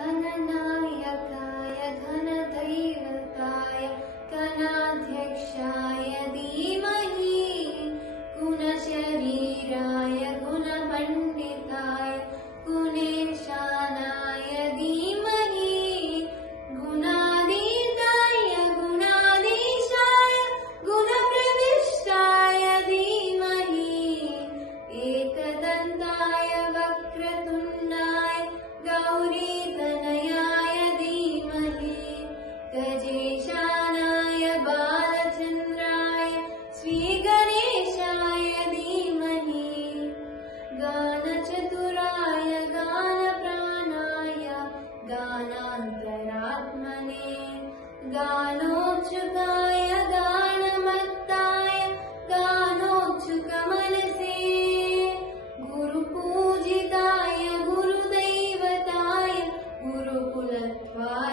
गणनायकाय घनदैवताय गणाध्यक्षाय धीमहि गुणशरीराय गुणपण्डिताय गुणेशानाय धीमहि गुणातीताय गुणाधीशाय गुणप्रविष्टाय धीमहि एकदन्ताय वक्रतुण्डाय गौरीतनयाय धीमहि गजेशानाय बालचन्द्राय श्रीगणेशाय धीमहि गानचतुराय गानप्राणाय गानान्तरात्मने गानोत्सुकाय गानमत्ताय गानोत्सुकमनसे गुरुपूजिताय गुरुदैवताय गुरुकुलत्वाय